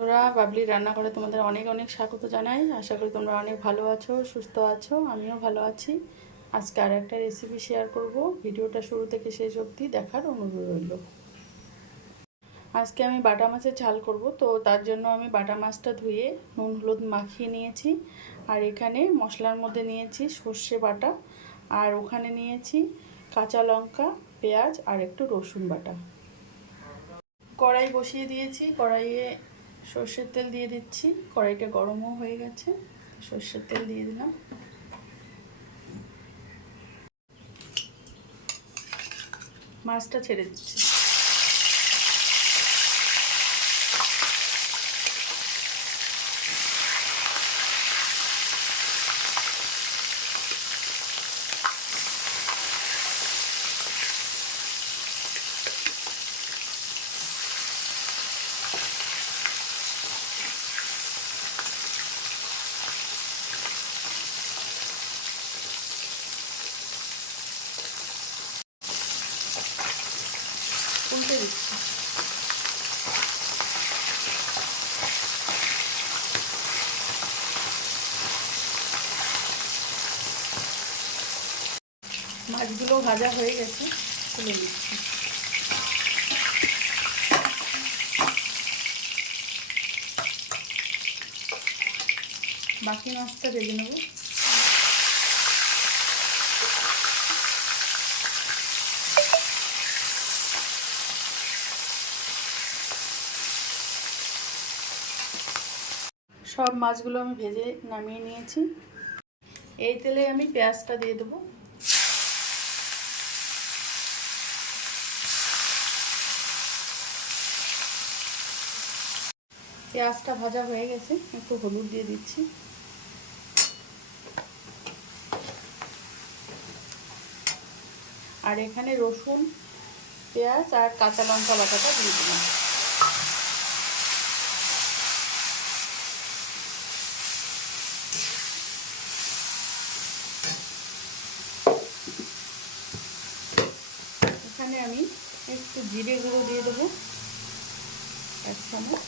তোরা বাবলি রান্নাঘরে তোমাদের অনেক অনেক স্বাগত জানাই। আশা করি তোমরা অনেক ভালো আছো, সুস্থ আছো। আমিও ভালো আছি। আজকে আর একটা রেসিপি শেয়ার করব। ভিডিওটা শুরু থেকে শেষ অবধি দেখার অনুরোধ রইল। আজকে আমি বাটা মাছের ঝাল করব, তো তার জন্য আমি বাটা মাছটা ধুয়ে নুন হলুদ মাখিয়ে নিয়েছি। আর এখানে মশলার মধ্যে নিয়েছি সর্ষে বাটা, আর ওখানে নিয়েছি কাঁচা লঙ্কা, পেঁয়াজ আর একটু রসুন বাটা। কড়াই বসিয়ে দিয়েছি, কড়াইয়ে সর্ষের তেল দিয়ে দিচ্ছি। কড়াইটা গরমও হয়ে গেছে, সর্ষের তেল দিয়ে দিলাম। মাছটা ছেড়ে দিচ্ছি। উল্টে দিচ্ছি। মাছগুলো ভাজা হয়ে গেছে, তুলে দিচ্ছি। বাকি মাছটা ভেজে নেব। সব মাছগুলো আমি ভেজে নামিয়ে নিয়েছি। এই তেলে আমি পেঁয়াজটা দিয়ে দেবো। পেঁয়াজটা ভাজা হয়ে গেছে, একটু হলুদ দিয়ে দিচ্ছি। আর এখানে রসুন, পেঁয়াজ আর কাঁচা লঙ্কা বাটাটা দিয়ে দিলাম। এখানে আমি একটু জিরে গুঁড়ো দিয়ে দেবো, 1 চামচ।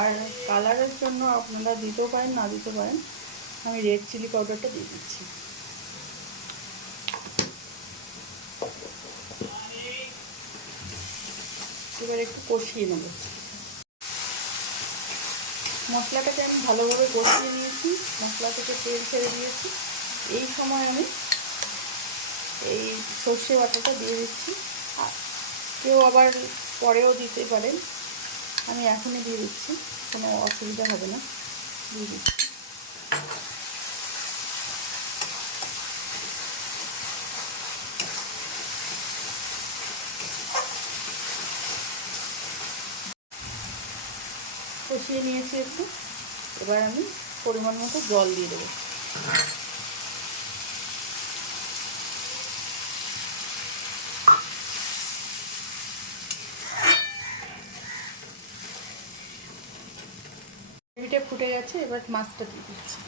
আর কালারের জন্য আপনারা দিতেও পারেন, না দিতে পারেন। আমি রেড চিলি পাউডারটা দিয়ে দিচ্ছি। এবার একটু কষিয়ে নেব। মশলাটাকে আমি ভালোভাবে কষিয়ে নিয়েছি, মশলা থেকে তেল ছেড়ে দিয়েছি। এই সময় আমি এই সর্ষে বাটাটা দিয়ে দিচ্ছি। কেউ আবার পরেও দিতে পারেন, আমি এখনই দিয়ে দিচ্ছি, কোনো অসুবিধা হবে না। দিয়ে দিচ্ছি। কষিয়ে নিয়েছি একটু, এবার আমি পরিমাণ মতো জল দিয়ে দেবো। গ্রেভিটা ফুটে গেছে, এবার মাছটা দিয়ে দিচ্ছি।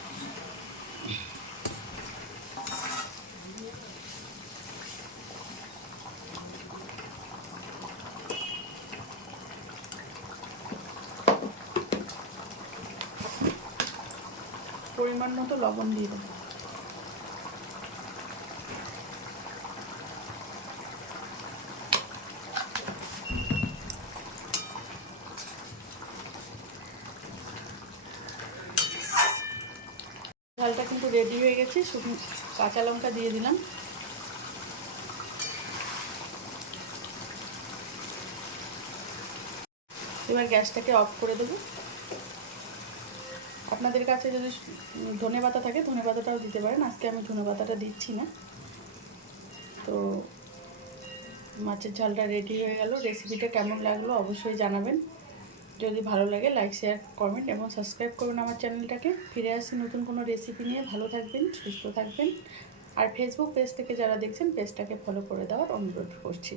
পরিমাণ মতো লবণ দিয়ে দেবো। ঝালটা কিন্তু রেডি হয়ে গেছে, শুধু কাঁচা লঙ্কা দিয়ে দিলাম। এবার গ্যাসটাকে অফ করে দেবো। আপনাদের কাছে যদি ধনেপাতা থাকে ধনেপাতাটাও দিতে পারেন, আজকে আমি ধনেপাতাটা দিচ্ছি না। তো মাছের ঝালটা রেডি হয়ে গেল। রেসিপিটা কেমন লাগলো অবশ্যই জানাবেন। যদি ভালো লাগে লাইক, শেয়ার, কমেন্ট এবং সাবস্ক্রাইব করবেন আমার চ্যানেলটাকে। ফিরে আসি নতুন কোনো রেসিপি নিয়ে। ভালো থাকবেন, সুস্থ থাকবেন। আর ফেসবুক পেজ থেকে যারা দেখছেন পেজটাকে ফলো করে দেওয়ার অনুরোধ করছি।